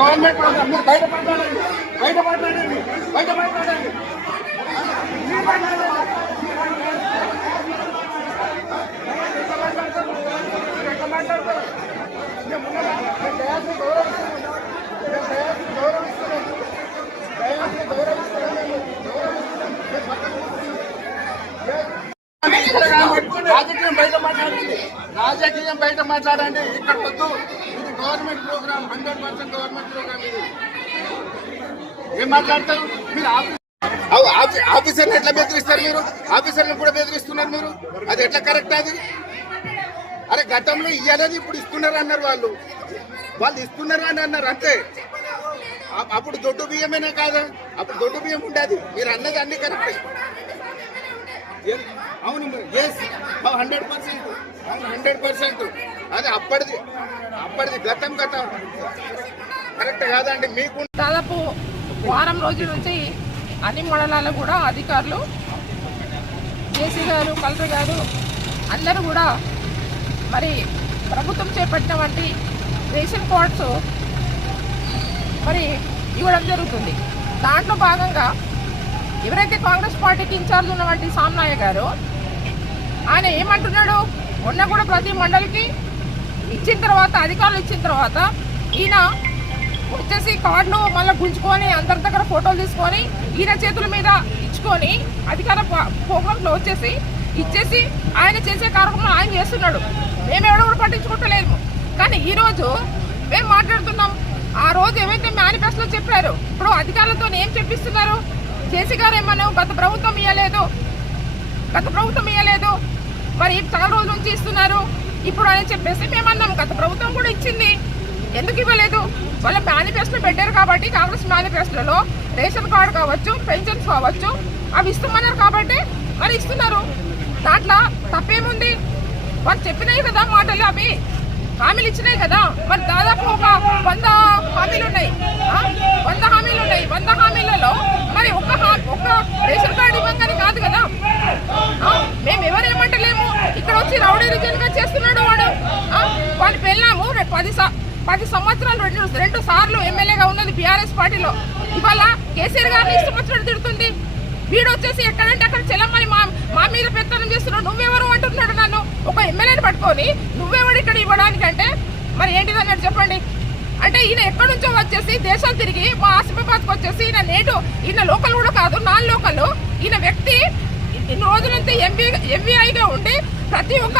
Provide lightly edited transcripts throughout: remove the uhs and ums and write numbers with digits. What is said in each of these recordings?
Government programme మీరు బయట మాట్లాడండి, బయట మాట్లాడండి, బయట మాట్లాడండి. రాజకీయం బయట మాట్లాడండి, రాజకీయం బయట మాట్లాడండి. ఇక్కడ వద్దు, ఇది గవర్నమెంట్ ప్రోగ్రామ్, 100% గవర్నమెంట్ ప్రోగ్రామ్. ఇది ఏం మాట్లాడతారు మీరు? ఆఫీసర్ని ఎట్లా బెదిరిస్తారు మీరు? ఆఫీసర్ని కూడా బెదిరిస్తున్నారు మీరు. అది ఎట్లా కరెక్ట్? అది అరే గతంలో ఇయ్యలేదు, ఇప్పుడు ఇస్తున్నారు అన్నారు. వాళ్ళు ఇస్తున్నారు అని అన్నారు అంతే. అప్పుడు దొడ్డు బియ్యమేనా కాదా? అప్పుడు దొడ్డు బియ్యం ఉండేది. మీరు అన్నది అన్ని కరెక్ట్. అవును, 100%. అది అప్పటిది గతం కరెక్ట్ కాదండి. మీకు దాదాపు వారం రోజుల నుంచి అన్ని మండలాల్లో కూడా అధికారులు, జేసీ గారు, కలెక్టర్ గారు అందరూ కూడా మరి ప్రభుత్వం చేపట్టినటువంటి రేషన్ కార్డ్స్ మరి ఇవ్వడం జరుగుతుంది. దాంట్లో భాగంగా ఎవరైతే కాంగ్రెస్ పార్టీకి ఇన్ఛార్జ్ ఉన్నటువంటి సామ్నాయ గారు, ఆయన ఏమంటున్నాడు, మొన్న కూడా ప్రతి మండలికి ఇచ్చిన తర్వాత, అధికారులు ఇచ్చిన తర్వాత ఈయన వచ్చేసి కార్డులు మళ్ళీ గుంజుకొని అందరి దగ్గర ఫోటోలు తీసుకొని ఈయన చేతుల మీద ఇచ్చుకొని అధికార ప్రోగ్రాంలో వచ్చేసి ఇచ్చేసి ఆయన చేసే కార్యక్రమం ఆయన చేస్తున్నాడు. మేమెవడో కూడా పట్టించుకుంటలేము. కానీ ఈరోజు మేము మాట్లాడుతున్నాం. ఆ రోజు ఏవైతే మేనిఫెస్టోలో చెప్పారు, ఇప్పుడు అధికారులతో ఏం చెప్పిస్తున్నారు? జేసీ గారు ఏమన్నా గత ప్రభుత్వం ఇవ్వలేదు, మరి చాలా రోజుల నుంచి ఇస్తున్నారు ఇప్పుడు అని చెప్పేసి మేమన్నాం. గత ప్రభుత్వం కూడా ఇచ్చింది, ఎందుకు ఇవ్వలేదు? వాళ్ళ మేనిఫెస్టో పెట్టారు కాబట్టి, కాంగ్రెస్ మేనిఫెస్టోలో రేషన్ కార్డు కావచ్చు, పెన్షన్స్ కావచ్చు, అవి ఇస్తామన్నారు కాబట్టి మరి ఇస్తున్నారు. దాంట్లో తప్పేముంది? వాళ్ళు చెప్పినాయి కదా మాటలు, అవి హామీలు ఇచ్చినాయి కదా. మరి దాదాపు ఒక 100 హామీలు ఉన్నాయి. 100 హామీలలో మరి ఒక్క రేషన్ కార్డు ఇవ్వగానే కాదు కదా. మేము ఎవరేమంటలేము. ఇక్కడ వచ్చి రౌడీ రిజన్ గా చేస్తున్నాడు వాడు. వాళ్ళు పెళ్ళాము 10 సంవత్సరాలు 2 సార్లు ఎమ్మెల్యేగా ఉన్నది బీఆర్ఎస్ పార్టీలో. ఇవాళ కేసీఆర్ గారిని ఇష్టం వచ్చినట్టు తిడుతుంది. వీడు వచ్చేసి ఎక్కడంటే అక్కడ చెల్లమ్మని మా మీద పెత్తనం చేస్తున్నాడు. నువ్వెవరు అంటున్నాడు నన్ను. ఒక ఎమ్మెల్యేని పట్టుకొని నువ్వెవడు ఇక్కడ ఇవ్వడానికంటే మరి ఏంటిది అన్నాడు చెప్పండి. అంటే ఈయన ఎక్కడి నుంచో వచ్చేసి దేశాలు తిరిగి మా ఆసిఫాబాద్కి వచ్చేసి ఈయన లోకల్ కూడా కాదు, నాన్ లోకల్. ఈయన వ్యక్తి ఇన్ని రోజులంతా ఎంవీఐగా ఉండి ప్రతి ఒక్క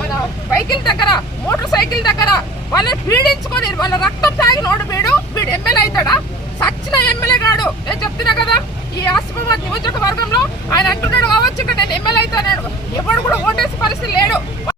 మన వెహికల్ దగ్గర, మోటార్ సైకిల్ దగ్గర వాళ్ళని పీడించుకొని వాళ్ళ రక్తం తాగినోడు వీడు ఎమ్మెల్యే అవుతాడా? సచ్చిన ఎమ్మెల్యే కాడు. నేను చెప్తున్నా కదా, ఈ ఆసిఫాబాద్ నియోజకవర్గంలో ఆయన అంటున్నాడు కావచ్చు ఇక్కడ నేను ఎమ్మెల్యే అవుతాడు. ఎవడు కూడా ఓటేసే పరిస్థితి లేడు.